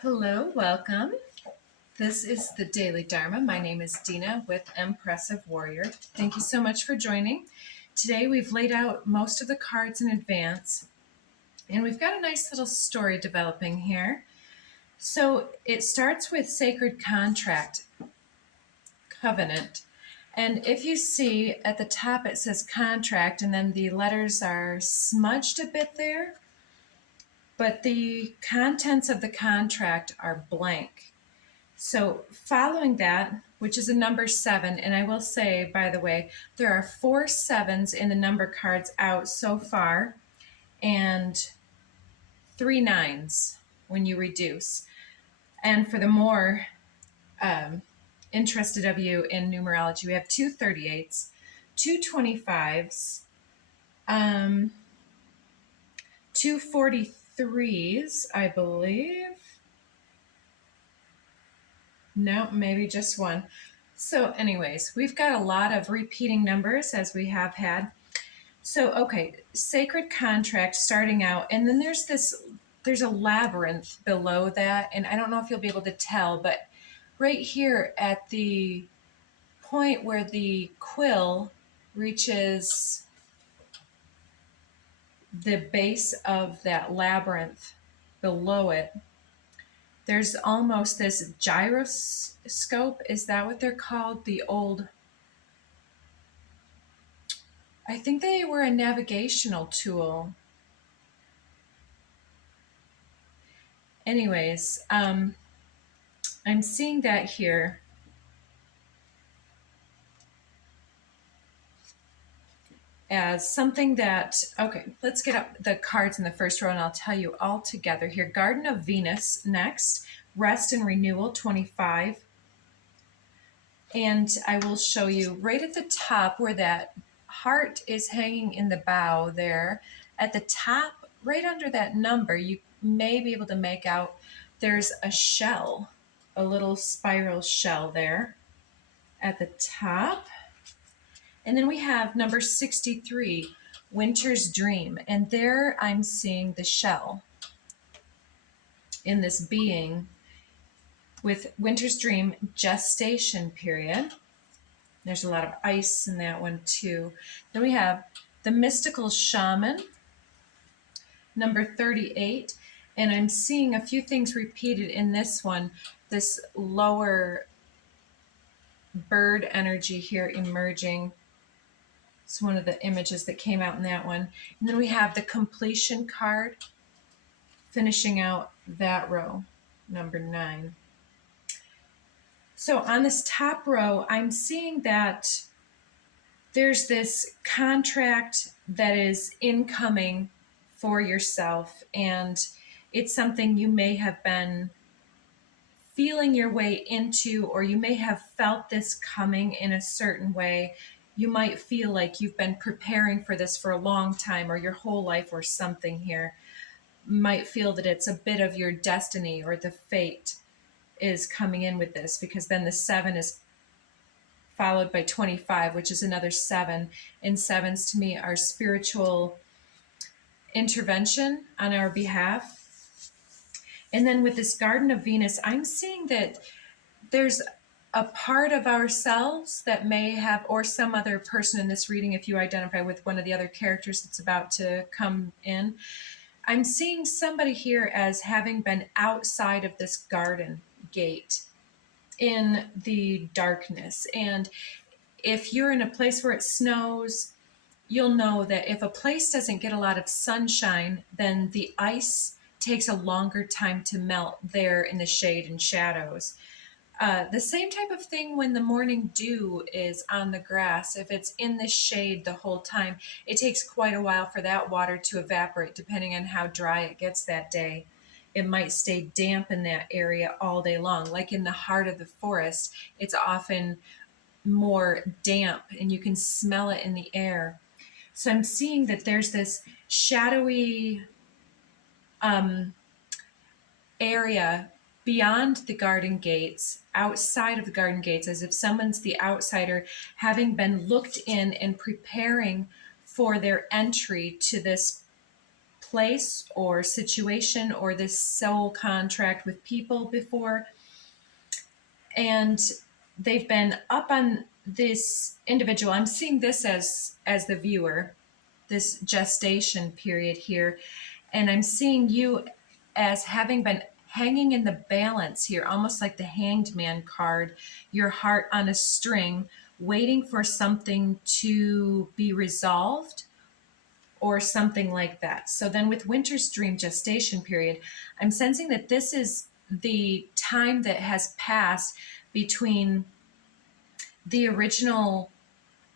Hello, welcome. This is the Daily Dharma. My name is Deana with Impressive Warrior. Thank you so much for joining. Today we've laid out most of the cards in advance, and we've got a nice little story developing here. So it starts with sacred contract, covenant. And if you see at the top it says contract, and then the letters are smudged a bit there, but the contents of the contract are blank. So following that, which is a number 7, and I will say, by the way, there are 4 7s in the number cards out so far, and 3 9s when you reduce. And for the more interested of you in numerology, we have 2 38s, 2 25s, 2 43s, I believe. No, maybe just one. So anyways, we've got a lot of repeating numbers as we have had. So, okay, sacred contract starting out, and then there's a labyrinth below that, and I don't know if you'll be able to tell, but right here at the point where the quill reaches the base of that labyrinth below it, there's almost this gyroscope. Is that what they're called? The old, I think they were a navigational tool. Anyways, I'm seeing that here. As something that, okay, let's get up the cards in the first row and I'll tell you all together here. Garden of Venus next, Rest and Renewal 25. And I will show you right at the top where that heart is hanging in the bow there. At the top, right under that number, you may be able to make out there's a shell, a little spiral shell there at the top. And then we have number 63, Winter's Dream. And there I'm seeing the shell in this being with Winter's Dream gestation period. There's a lot of ice in that one too. Then we have the Mystical Shaman, number 38. And I'm seeing a few things repeated in this one. This lower bird energy here emerging. It's one of the images that came out in that one. And then we have the completion card finishing out that row, number 9. So on this top row, I'm seeing that there's this contract that is incoming for yourself, and it's something you may have been feeling your way into, or you may have felt this coming in a certain way. You might feel like you've been preparing for this for a long time or your whole life or something here. Might feel that it's a bit of your destiny or the fate is coming in with this, because then the 7 is followed by 25, which is another 7. And 7s to me are spiritual intervention on our behalf. And then with this Garden of Venus, I'm seeing that there's a part of ourselves that may have, or some other person in this reading, if you identify with one of the other characters that's about to come in, I'm seeing somebody here as having been outside of this garden gate in the darkness. And if you're in a place where it snows, you'll know that if a place doesn't get a lot of sunshine, then the ice takes a longer time to melt there in the shade and shadows. The same type of thing when the morning dew is on the grass. If it's in the shade the whole time, it takes quite a while for that water to evaporate, depending on how dry it gets that day. It might stay damp in that area all day long. Like in the heart of the forest, it's often more damp and you can smell it in the air. So I'm seeing that there's this shadowy area beyond the garden gates, outside of the garden gates, as if someone's the outsider, having been looked in and preparing for their entry to this place or situation or this soul contract with people before, and they've been up on this individual. I'm seeing this as the viewer, this gestation period here, and I'm seeing you as having been hanging in the balance here, almost like the Hanged Man card, your heart on a string, waiting for something to be resolved or something like that. So then with Winter's Dream gestation period, I'm sensing that this is the time that has passed between the original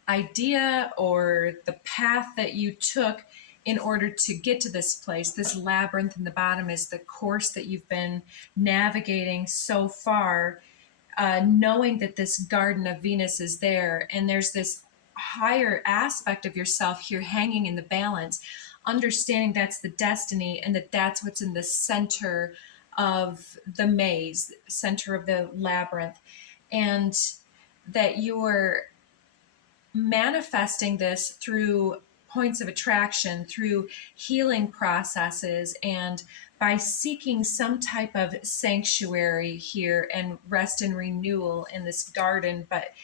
idea or the path that you took in order to get to this place. This labyrinth in the bottom is the course that you've been navigating so far, knowing that this garden of Venus is there, and there's this higher aspect of yourself here hanging in the balance, understanding that's the destiny and that that's what's in the center of the maze, center of the labyrinth, and that you're manifesting this through points of attraction, through healing processes, and by seeking some type of sanctuary here and rest and renewal in this garden, but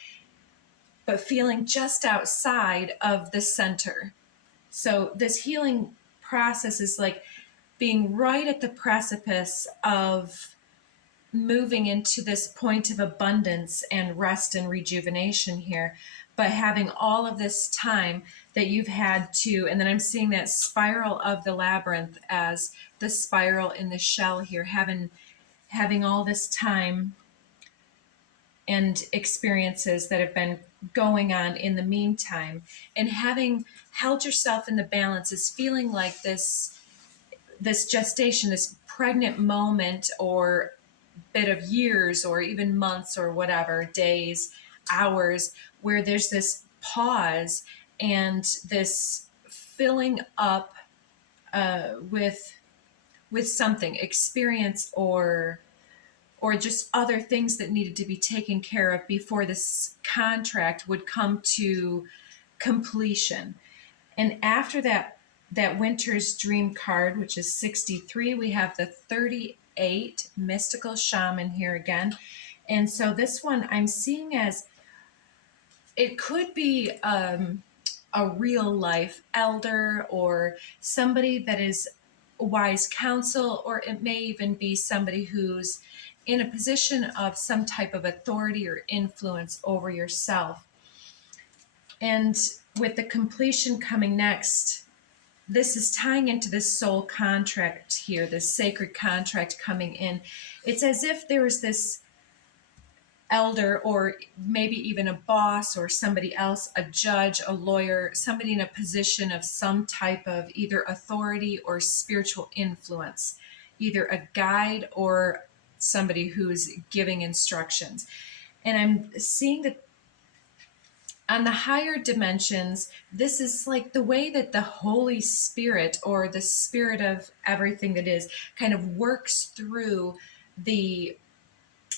feeling just outside of the center. So this healing process is like being right at the precipice of moving into this point of abundance and rest and rejuvenation here, but having all of this time that you've had to, and then I'm seeing that spiral of the labyrinth as the spiral in the shell here, having all this time and experiences that have been going on in the meantime, and having held yourself in the balance is feeling like this gestation, this pregnant moment or bit of years or even months or whatever, days, hours, where there's this pause and this filling up with something, experience or just other things that needed to be taken care of before this contract would come to completion. And after that Winter's Dream card, which is 63, we have the 38 Mystical Shaman here again. And so this one I'm seeing as it could be a real life elder or somebody that is wise counsel, or it may even be somebody who's in a position of some type of authority or influence over yourself. And with the completion coming next, this is tying into this soul contract here, this sacred contract coming in. It's as if there was this elder, or maybe even a boss or somebody else, a judge, a lawyer, somebody in a position of some type of either authority or spiritual influence, either a guide or somebody who's giving instructions. And I'm seeing that on the higher dimensions, this is like the way that the Holy Spirit or the spirit of everything that is kind of works through the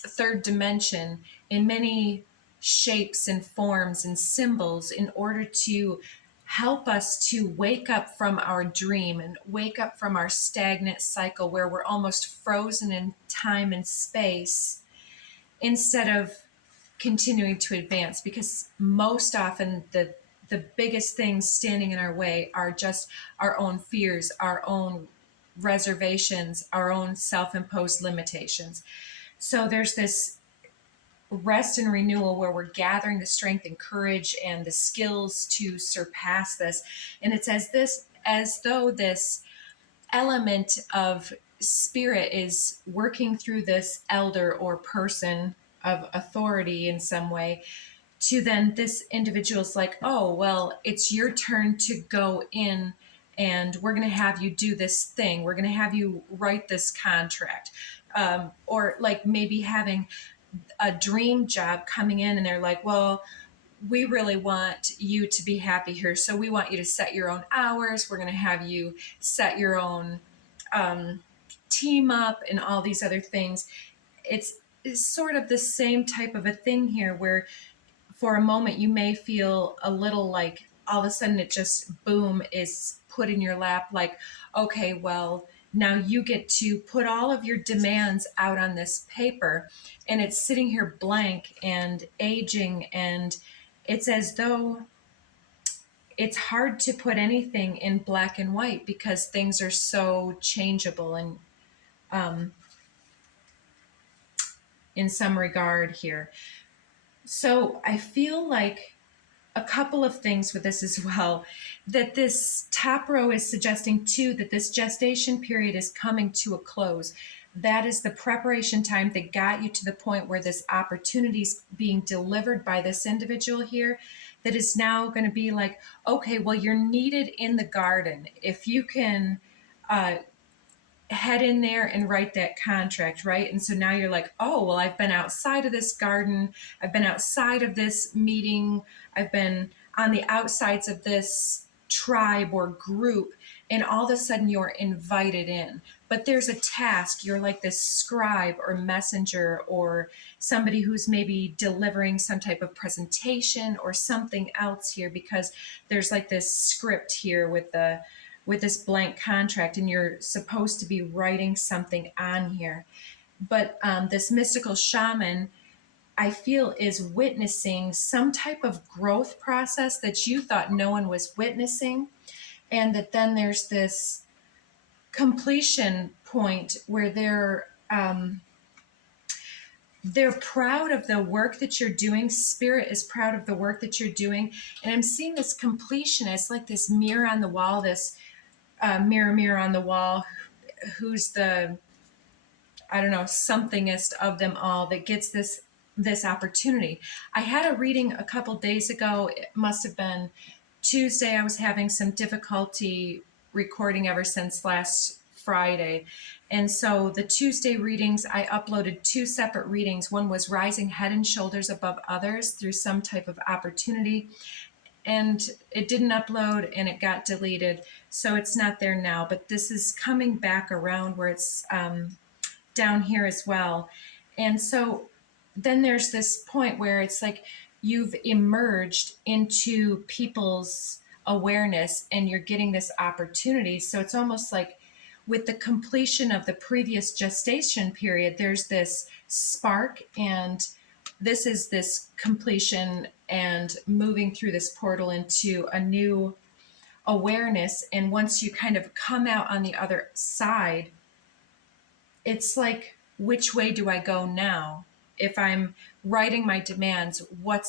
third dimension in many shapes and forms and symbols in order to help us to wake up from our dream and wake up from our stagnant cycle where we're almost frozen in time and space instead of continuing to advance, because most often the biggest things standing in our way are just our own fears, our own reservations, our own self-imposed limitations. So there's this rest and renewal where we're gathering the strength and courage and the skills to surpass this. And it's as though this element of spirit is working through this elder or person of authority in some way, to then this individual's like, oh, well, it's your turn to go in and we're going to have you do this thing. We're going to have you write this contract. Or like maybe having a dream job coming in and they're like, well, we really want you to be happy here. So we want you to set your own hours. We're going to have you set your own team up and all these other things. It's sort of the same type of a thing here where for a moment you may feel a little like all of a sudden it just boom is put in your lap, like, okay, well, now you get to put all of your demands out on this paper, and it's sitting here blank and aging, and it's as though it's hard to put anything in black and white because things are so changeable and um, in some regard here. So I feel like a couple of things with this as well, that this top row is suggesting too that this gestation period is coming to a close. That is the preparation time that got you to the point where this opportunity is being delivered by this individual here, that is now going to be like, okay, well, you're needed in the garden. If you can head in there and write that contract, right? And so now you're like, oh, well, I've been outside of this garden. I've been outside of this meeting. I've been on the outsides of this tribe or group. And all of a sudden you're invited in. But there's a task. You're like this scribe or messenger or somebody who's maybe delivering some type of presentation or something else here, because there's like this script here with this blank contract, and you're supposed to be writing something on here. But this mystical shaman, I feel, is witnessing some type of growth process that you thought no one was witnessing. And that then there's this completion point where they're proud of the work that you're doing. Spirit is proud of the work that you're doing. And I'm seeing this completion as like this mirror on the wall, this mirror on the wall, who's the, I don't know, somethingest of them all that gets this opportunity. I had a reading a couple days ago. It must have been Tuesday. I was having some difficulty recording ever since last Friday. And so the Tuesday readings, I uploaded 2 separate readings. One was rising head and shoulders above others through some type of opportunity. And it didn't upload and it got deleted. So it's not there now, but this is coming back around where it's down here as well. And so then there's this point where it's like you've emerged into people's awareness and you're getting this opportunity. So it's almost like with the completion of the previous gestation period, there's this spark, and this is this completion and moving through this portal into a new awareness. And once you kind of come out on the other side, it's like, which way do I go now? If I'm writing my demands, what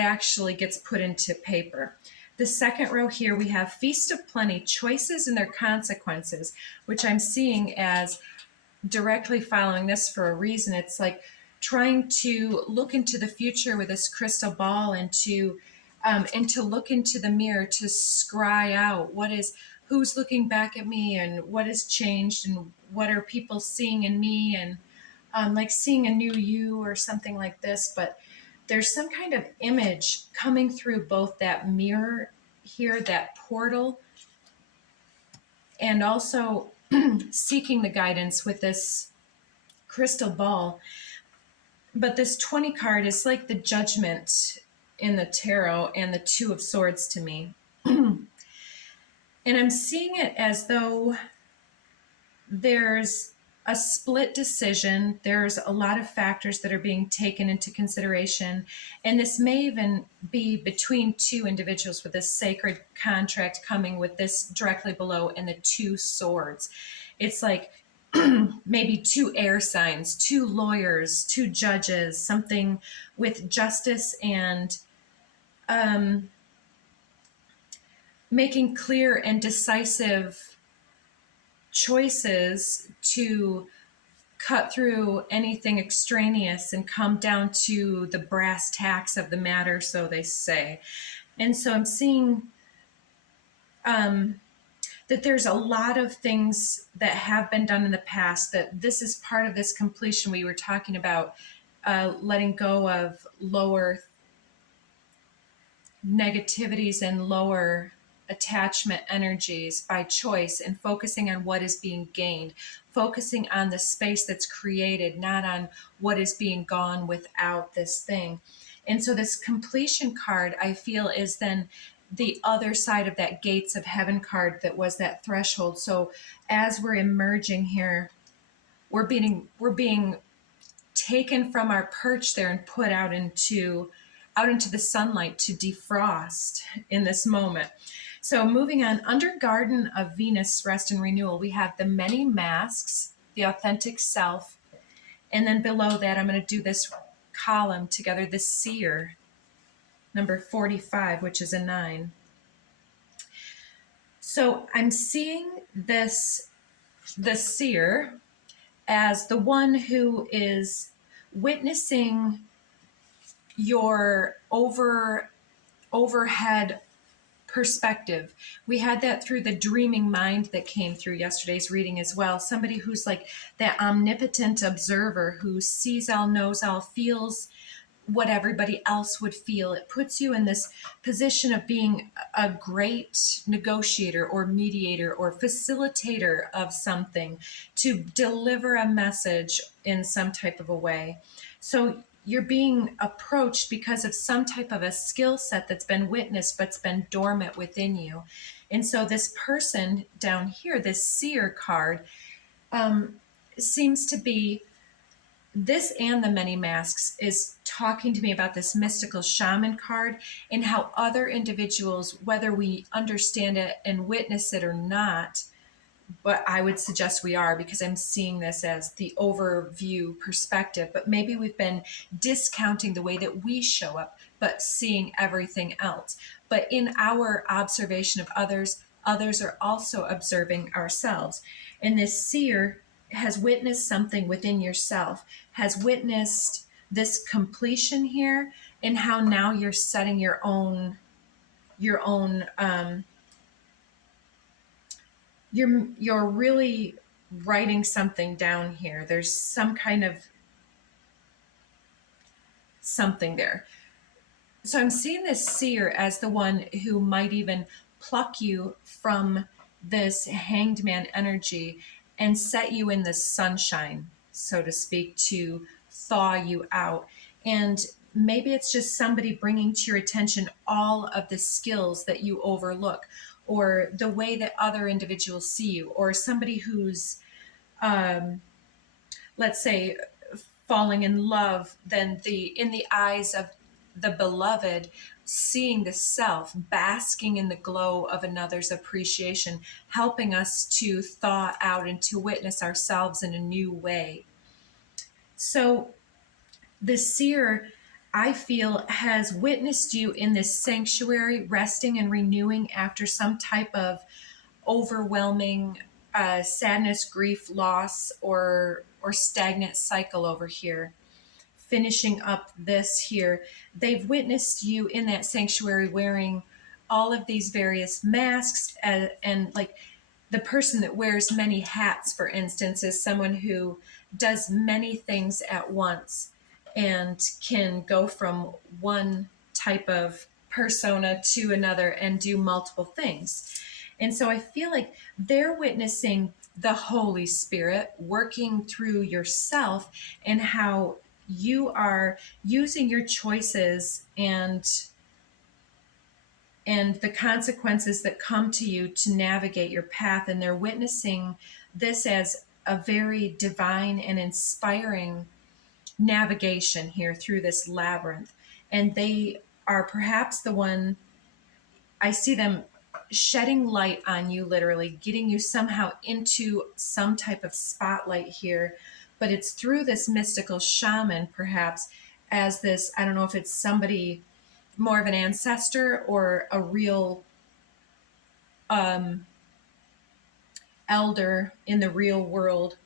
actually gets put into paper? The second row here, we have Feast of Plenty, choices and their consequences, which I'm seeing as directly following this for a reason. It's like trying to look into the future with this crystal ball and to look into the mirror, to scry out who's looking back at me and what has changed and what are people seeing in me, and like seeing a new you or something like this. But there's some kind of image coming through both that mirror here, that portal, and also seeking the guidance with this crystal ball. But this 20 card is like the Judgment in the tarot and the 2 of Swords to me. And I'm seeing it as though there's a split decision. There's a lot of factors that are being taken into consideration. And this may even be between 2 individuals, with this sacred contract coming with this directly below and the 2 swords. It's like maybe 2 air signs, 2 lawyers, 2 judges, something with justice and making clear and decisive choices to cut through anything extraneous and come down to the brass tacks of the matter, so they say. And so I'm seeing that there's a lot of things that have been done in the past, that this is part of this completion we were talking about, letting go of lower negativities and lower attachment energies by choice, and focusing on what is being gained, focusing on the space that's created, not on what is being gone without this thing. And so this completion card, I feel, is then the other side of that gates of heaven card that was that threshold. So as we're emerging here, we're being taken from our perch there and put out into the sunlight to defrost in this moment. So moving on, under Garden of Venus, Rest and Renewal, we have the many masks, the authentic self, and then below that, I'm going to do this column together, the seer, number 45, which is a 9. So I'm seeing this, the seer, as the one who is witnessing your overhead perspective. We had that through the dreaming mind that came through yesterday's reading as well. Somebody who's like that omnipotent observer who sees all, knows all, feels what everybody else would feel. It puts you in this position of being a great negotiator or mediator or facilitator of something to deliver a message in some type of a way. So you're being approached because of some type of a skill set that's been witnessed but's been dormant within you. And so this person down here, this seer card, seems to be, this and the many masks is talking to me about this mystical shaman card and how other individuals, whether we understand it and witness it or not, but I would suggest we are, because I'm seeing this as the overview perspective, but maybe we've been discounting the way that we show up, but seeing everything else. But in our observation of others, others are also observing ourselves. And this seer has witnessed something within yourself, has witnessed this completion here, and how now you're setting your own you're really writing something down here. There's some kind of something there. So I'm seeing this seer as the one who might even pluck you from this hanged man energy and set you in the sunshine, so to speak, to thaw you out. And maybe it's just somebody bringing to your attention all of the skills that you overlook, or the way that other individuals see you, or somebody who's, let's say, falling in love, then in the eyes of the beloved, seeing the self, basking in the glow of another's appreciation, helping us to thaw out and to witness ourselves in a new way. So the seer, I feel, has witnessed you in this sanctuary, resting and renewing after some type of overwhelming sadness, grief, loss, or stagnant cycle over here. Finishing up this here, they've witnessed you in that sanctuary wearing all of these various masks, and like the person that wears many hats, for instance, is someone who does many things at once and can go from one type of persona to another and do multiple things. And so I feel like they're witnessing the Holy Spirit working through yourself, and how you are using your choices and the consequences that come to you to navigate your path. And they're witnessing this as a very divine and inspiring navigation here through this labyrinth. And they are perhaps the one, I see them shedding light on you, literally getting you somehow into some type of spotlight here. But it's through this mystical shaman, perhaps, as this, I don't know if it's somebody more of an ancestor or a real elder in the real world.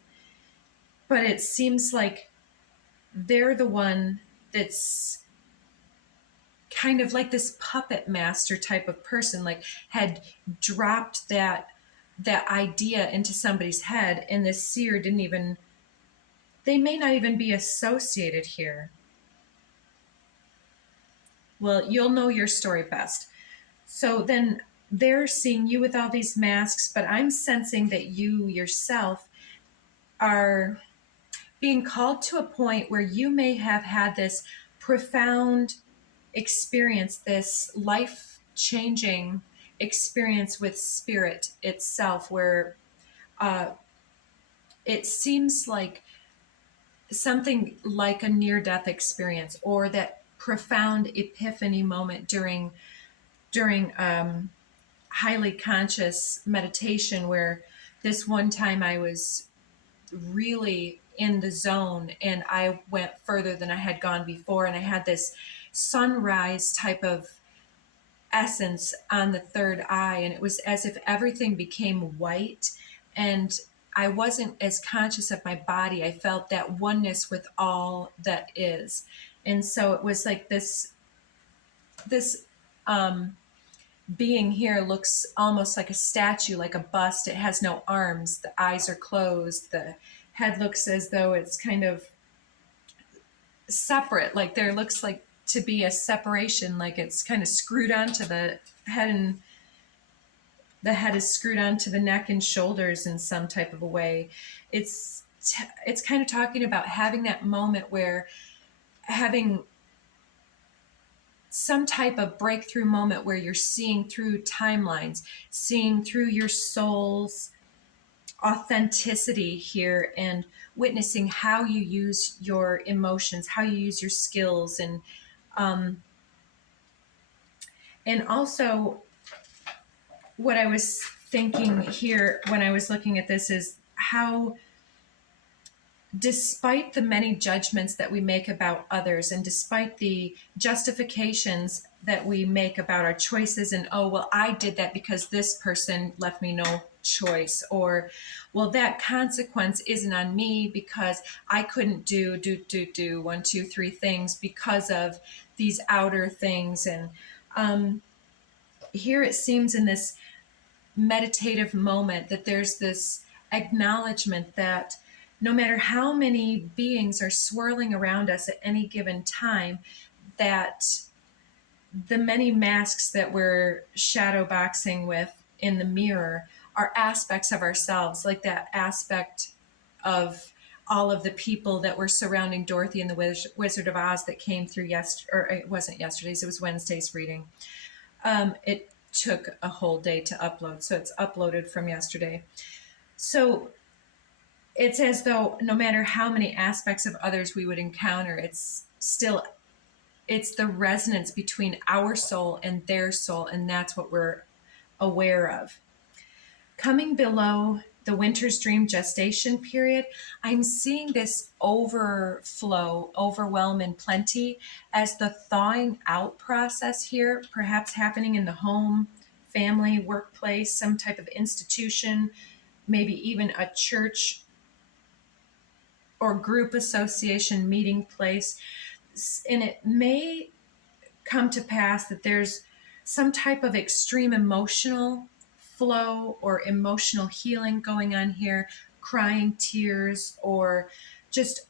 But it seems like they're the one that's kind of like this puppet master type of person, like had dropped that idea into somebody's head, and this seer didn't even, they may not even be associated here. Well, you'll know your story best. So then they're seeing you with all these masks, but I'm sensing that you yourself are being called to a point where you may have had this profound experience, this life changing experience with spirit itself, where it seems like something like a near-death experience, or that profound epiphany moment during highly conscious meditation, where this one time I was really in the zone and I went further than I had gone before, and I had this sunrise type of essence on the third eye, and it was as if everything became white, and I wasn't as conscious of my body. I felt that oneness with all that is. And so it was like this being here looks almost like a statue, like a bust. It has no arms, the eyes are closed, the head looks as though it's kind of separate, like there looks like to be a separation, like it's kind of screwed onto the head, and the head is screwed onto the neck and shoulders in some type of a way. It's kind of talking about having that moment where having some type of breakthrough moment where you're seeing through timelines, seeing through your soul's authenticity here, and witnessing how you use your emotions, how you use your skills, and also what I was thinking here when I was looking at this is how, despite the many judgments that we make about others, and despite the justifications that we make about our choices, and oh, well, I did that because this person left me no choice, or well, that consequence isn't on me because I couldn't do 1, 2, 3 things because of these outer things. And here it seems in this meditative moment that there's this acknowledgement that no matter how many beings are swirling around us at any given time, that the many masks that we're shadow boxing with in the mirror are aspects of ourselves, like that aspect of all of the people that were surrounding Dorothy in the Wizard of Oz that came through yesterday, or it wasn't yesterday's, it was Wednesday's reading. It took a whole day to upload, so it's uploaded from yesterday. So it's as though no matter how many aspects of others we would encounter, it's the resonance between our soul and their soul, and that's what we're aware of. Coming below the winter's dream gestation period, I'm seeing this overflow, overwhelm, and plenty as the thawing out process here, perhaps happening in the home, family, workplace, some type of institution, maybe even a church or group association meeting place. And it may come to pass that there's some type of extreme emotional flow or emotional healing going on here, crying tears, or just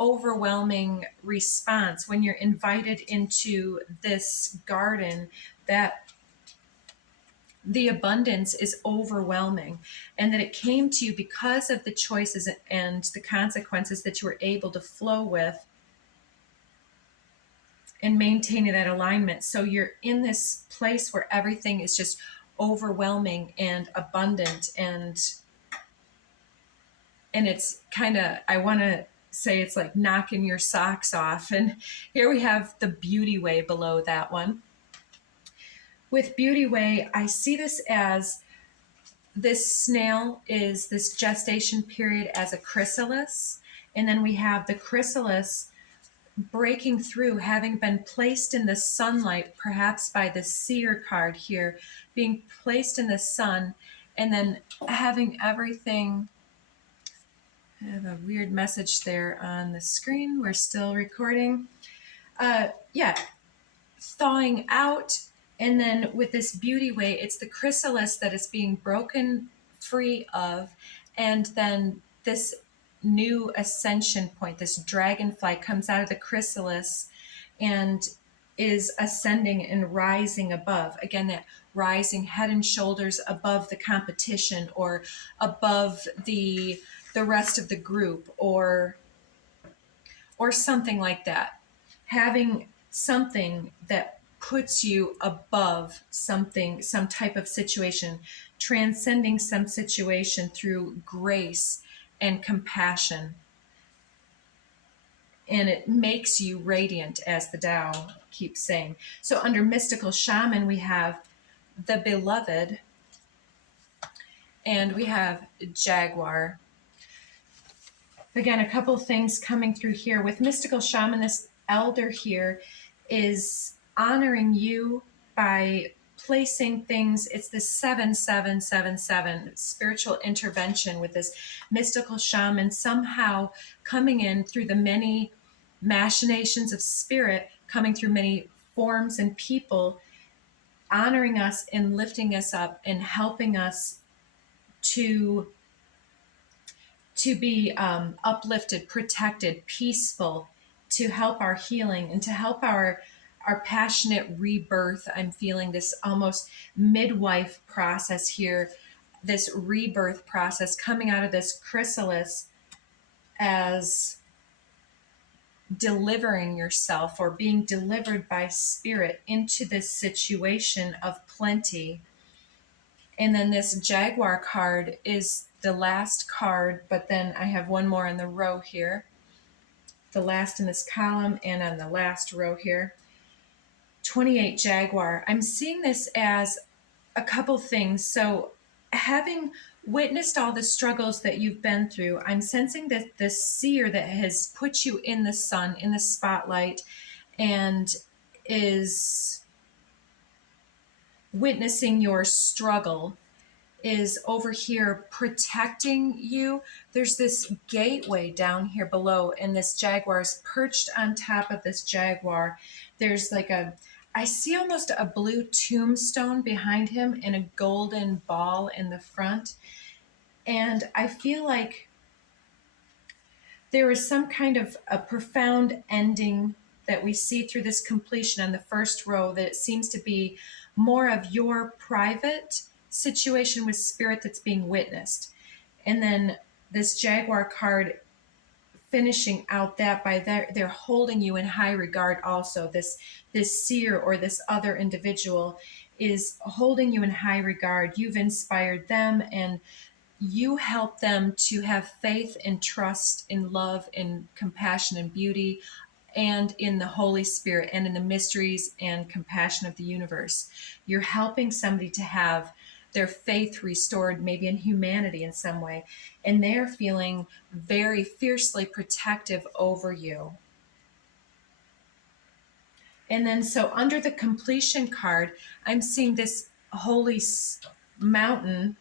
overwhelming response when you're invited into this garden, that the abundance is overwhelming, and that it came to you because of the choices and the consequences that you were able to flow with and maintaining that alignment. So you're in this place where everything is just overwhelming and abundant, and it's kind of, I want to say it's like knocking your socks off. And here we have the beauty way below that one. With beauty way, I see this as this snail is this gestation period as a chrysalis, and then we have the chrysalis breaking through, having been placed in the sunlight, perhaps by the seer card here, being placed in the sun, and then having everything. I have a weird message there on the screen. We're still recording. Thawing out. And then with this beauty way, it's the chrysalis that is being broken free of. And then this new ascension point, this dragonfly comes out of the chrysalis and is ascending and rising above. Again, that rising head and shoulders above the competition, or above the rest of the group, or something like that. Having something that puts you above something, some type of situation, transcending some situation through grace and compassion. And it makes you radiant, as the Tao keeps saying. So under mystical shaman, we have the beloved, and we have jaguar. Again, a couple things coming through here. With mystical shaman, this elder here is honoring you by placing things. It's the 7777 spiritual intervention with this mystical shaman somehow coming in through the many machinations of spirit, coming through many forms and people, honoring us and lifting us up and helping us to be uplifted, protected, peaceful, to help our healing and to help our passionate rebirth. I'm feeling this almost midwife process here, this rebirth process coming out of this chrysalis as delivering yourself or being delivered by spirit into this situation of plenty. And then this jaguar card is the last card, but then I have one more in the row here. The last in this column and on the last row here. 28 jaguar. I'm seeing this as a couple things. So having witnessed all the struggles that you've been through, I'm sensing that this seer that has put you in the sun, in the spotlight, and is witnessing your struggle, is over here protecting you. There's this gateway down here below, and this jaguar is perched on top of this jaguar. There's like I see almost a blue tombstone behind him and a golden ball in the front. And I feel like there is some kind of a profound ending that we see through this completion on the first row, that it seems to be more of your private situation with spirit that's being witnessed. And then this jaguar card finishing out that by they're holding you in high regard also. This seer or this other individual is holding you in high regard. You've inspired them and you help them to have faith and trust in love and compassion and beauty and in the Holy Spirit and in the mysteries and compassion of the universe. You're helping somebody to have their faith restored, maybe in humanity in some way, and they're feeling very fiercely protective over you. And then so under the completion card, I'm seeing this holy mountain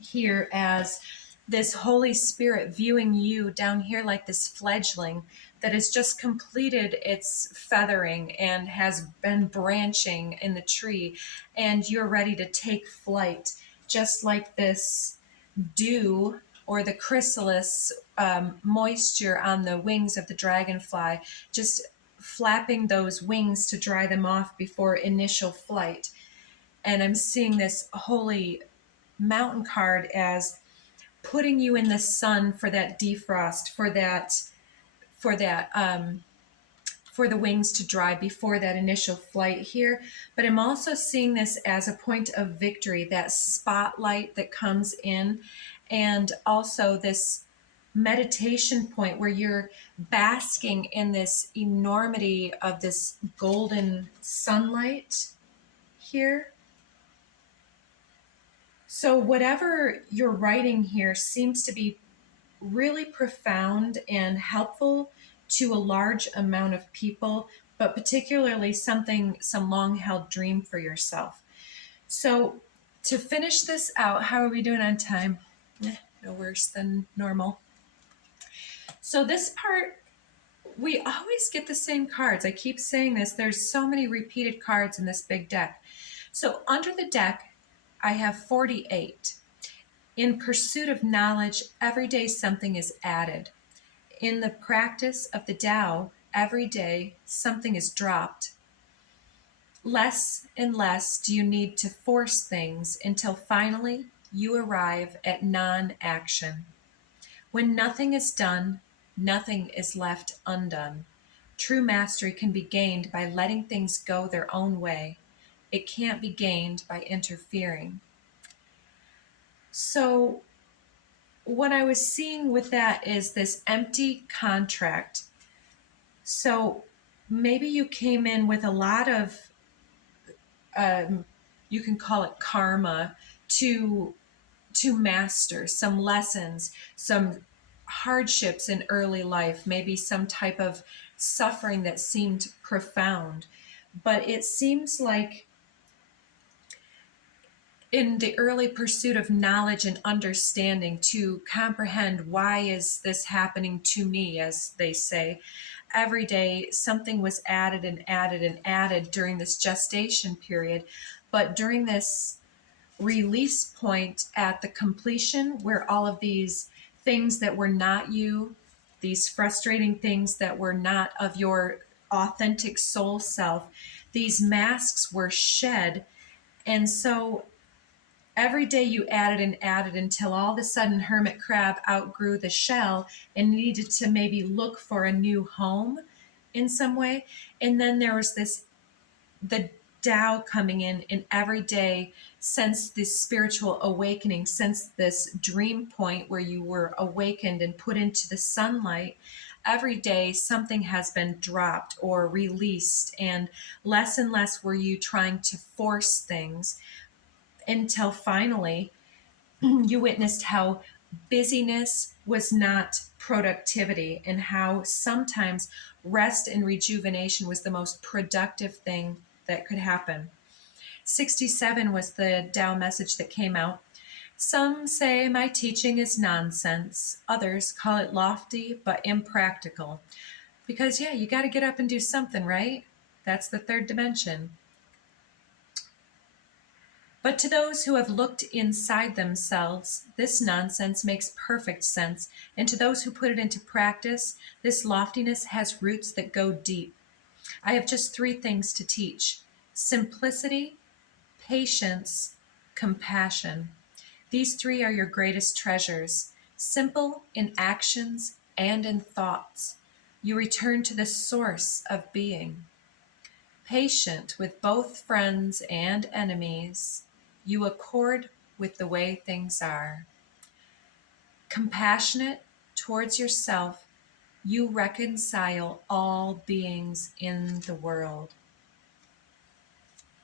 here as this Holy Spirit viewing you down here like this fledgling that has just completed its feathering and has been branching in the tree, and you're ready to take flight, just like this dew or the chrysalis moisture on the wings of the dragonfly, just flapping those wings to dry them off before initial flight. And I'm seeing this holy mountain card as putting you in the sun for that defrost, for the wings to dry before that initial flight here. But I'm also seeing this as a point of victory, that spotlight that comes in, and also this meditation point where you're basking in this enormity of this golden sunlight here. So whatever you're writing here seems to be really profound and helpful to a large amount of people, but particularly some long held dream for yourself. So to finish this out, how are we doing on time? No worse than normal. So this part, we always get the same cards. I keep saying this. There's so many repeated cards in this big deck. So under the deck, I have 48. In pursuit of knowledge, every day something is added. In the practice of the Tao, every day something is dropped. Less and less do you need to force things until finally you arrive at non-action. When nothing is done, nothing is left undone. True mastery can be gained by letting things go their own way. It can't be gained by interfering. So, what I was seeing with that is this empty contract. So, maybe you came in with a lot of, you can call it karma, to master some lessons, some hardships in early life, maybe some type of suffering that seemed profound. But it seems like in the early pursuit of knowledge and understanding to comprehend why is this happening to me, as they say, every day something was added and added and added during this gestation period. But during this release point at the completion, where all of these things that were not you, these frustrating things that were not of your authentic soul self, these masks were shed. And so every day you added and added until all of a sudden hermit crab outgrew the shell and needed to maybe look for a new home in some way. And then there was the Tao coming in every day since this spiritual awakening, since this dream point where you were awakened and put into the sunlight. Every day something has been dropped or released, and less were you trying to force things, until finally you witnessed how busyness was not productivity, and how sometimes rest and rejuvenation was the most productive thing that could happen. 67 was the Tao message that came out. Some say my teaching is nonsense. Others call it lofty but impractical. Because, yeah, you got to get up and do something, right? That's the third dimension. But to those who have looked inside themselves, this nonsense makes perfect sense. And to those who put it into practice, this loftiness has roots that go deep. I have just three things to teach: simplicity, patience, compassion. These three are your greatest treasures. Simple in actions and in thoughts. You return to the source of being. Patient with both friends and enemies. You accord with the way things are. Compassionate towards yourself. You reconcile all beings in the world.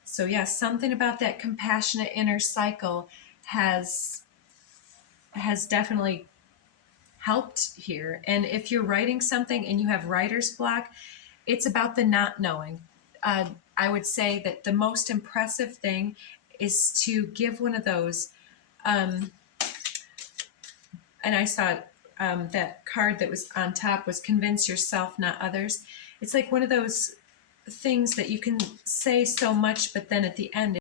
So yes, something about that compassionate inner cycle has definitely helped here. And if you're writing something and you have writer's block, it's about the not knowing. I would say that the most impressive thing is to give one of those, and I saw that card that was on top was convince yourself, not others. It's like one of those things that you can say so much, but then at the end